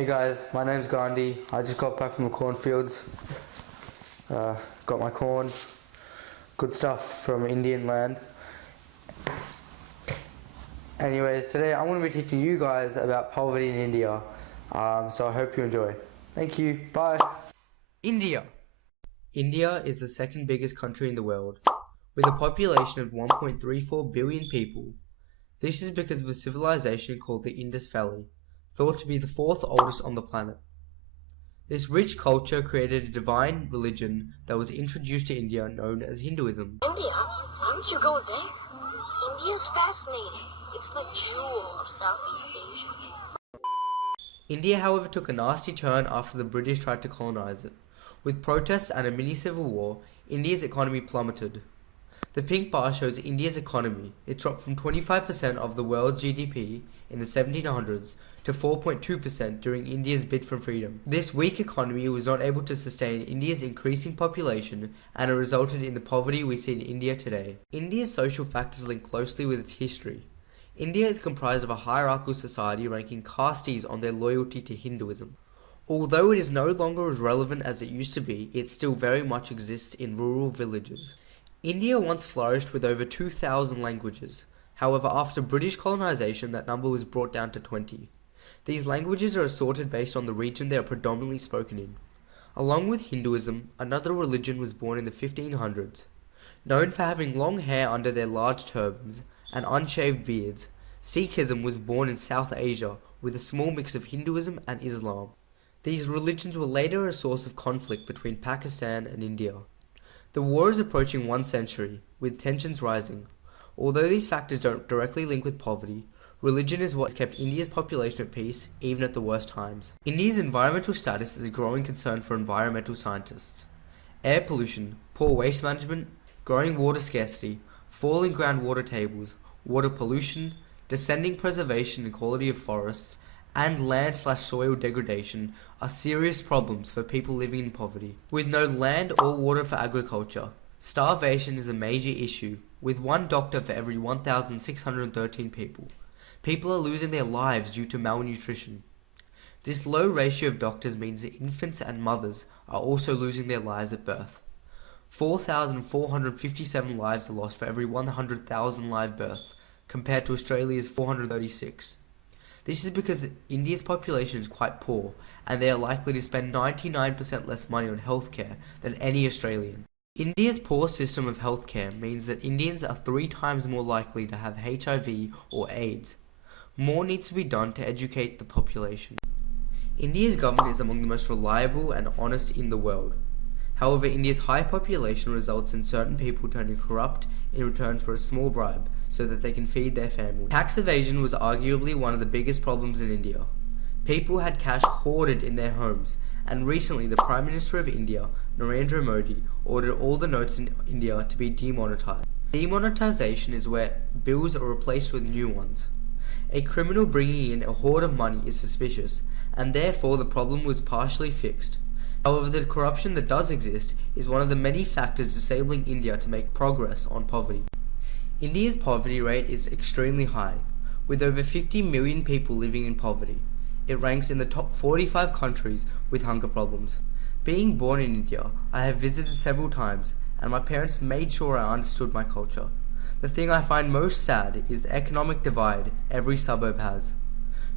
Hey guys, my name's Gandhi. I just got back from the cornfields. Got my corn, good stuff from Indian land. Anyways, today I'm going to be teaching you guys about poverty in India. So I hope you enjoy. Thank you. Bye. India. India is the second biggest country in the world, with a population of 1.34 billion people. This is because of a civilization called the Indus Valley, thought to be the fourth oldest on the planet. This rich culture created a divine religion that was introduced to India known as Hinduism. India? Why don't you go there? India's fascinating. It's the jewel of Southeast Asia. India, however, took a nasty turn after the British tried to colonize it. With protests and a mini-civil war, India's economy plummeted. The pink bar shows India's economy. It dropped from 25% of the world's GDP in the 1700s to 4.2% during India's bid for freedom. This weak economy was not able to sustain India's increasing population, and it resulted in the poverty we see in India today. India's social factors link closely with its history. India is comprised of a hierarchical society ranking castes on their loyalty to Hinduism. Although it is no longer as relevant as it used to be, it still very much exists in rural villages. India once flourished with over 2,000 languages. However, after British colonization, that number was brought down to 20. These languages are assorted based on the region they are predominantly spoken in. Along with Hinduism, another religion was born in the 1500s. Known for having long hair under their large turbans and unshaved beards, Sikhism was born in South Asia with a small mix of Hinduism and Islam. These religions were later a source of conflict between Pakistan and India. The war is approaching 1 century, with tensions rising. Although these factors don't directly link with poverty, religion is what has kept India's population at peace, even at the worst times. India's environmental status is a growing concern for environmental scientists. Air pollution, poor waste management, growing water scarcity, falling groundwater tables, water pollution, descending preservation and quality of forests, and land/soil degradation are serious problems for people living in poverty. With no land or water for agriculture, starvation is a major issue, with 1 doctor for every 1,613 people. People are losing their lives due to malnutrition. This low ratio of doctors means that infants and mothers are also losing their lives at birth. 4,457 lives are lost for every 100,000 live births, compared to Australia's 436. This is because India's population is quite poor, and they are likely to spend 99% less money on healthcare than any Australian. India's poor system of healthcare means that Indians are 3 times more likely to have HIV or AIDS. More needs to be done to educate the population. India's government is among the most reliable and honest in the world. However, India's high population results in certain people turning corrupt in return for a small bribe so that they can feed their family. Tax evasion was arguably one of the biggest problems in India. People had cash hoarded in their homes, and recently the Prime Minister of India, Narendra Modi, ordered all the notes in India to be demonetized. Demonetization is where bills are replaced with new ones. A criminal bringing in a hoard of money is suspicious, and therefore the problem was partially fixed. However, the corruption that does exist is one of the many factors disabling India to make progress on poverty. India's poverty rate is extremely high, with over 50 million people living in poverty. It ranks in the top 45 countries with hunger problems. Being born in India, I have visited several times, and my parents made sure I understood my culture. The thing I find most sad is the economic divide every suburb has.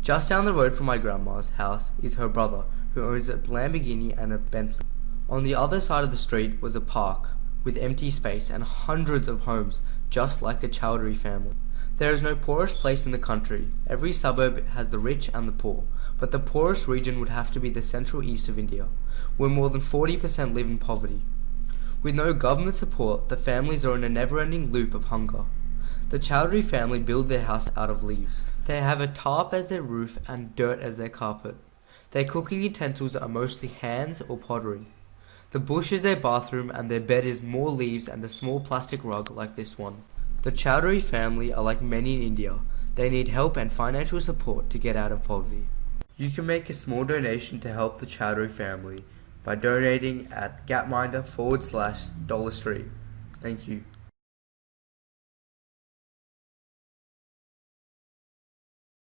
Just down the road from my grandma's house is her brother, who owns a Lamborghini and a Bentley. On the other side of the street was a park with empty space and hundreds of homes just like the Chowdhury family. There is no poorest place in the country. Every suburb has the rich and the poor, but the poorest region would have to be the central east of India, where more than 40% live in poverty. With no government support, the families are in a never-ending loop of hunger. The Chowdhury family build their house out of leaves. They have a tarp as their roof and dirt as their carpet. Their cooking utensils are mostly hands or pottery. The bush is their bathroom, and their bed is more leaves and a small plastic rug like this one. The Chowdhury family are like many in India. They need help and financial support to get out of poverty. You can make a small donation to help the Chowdhury family by donating at Gapminder /$Street. Thank you.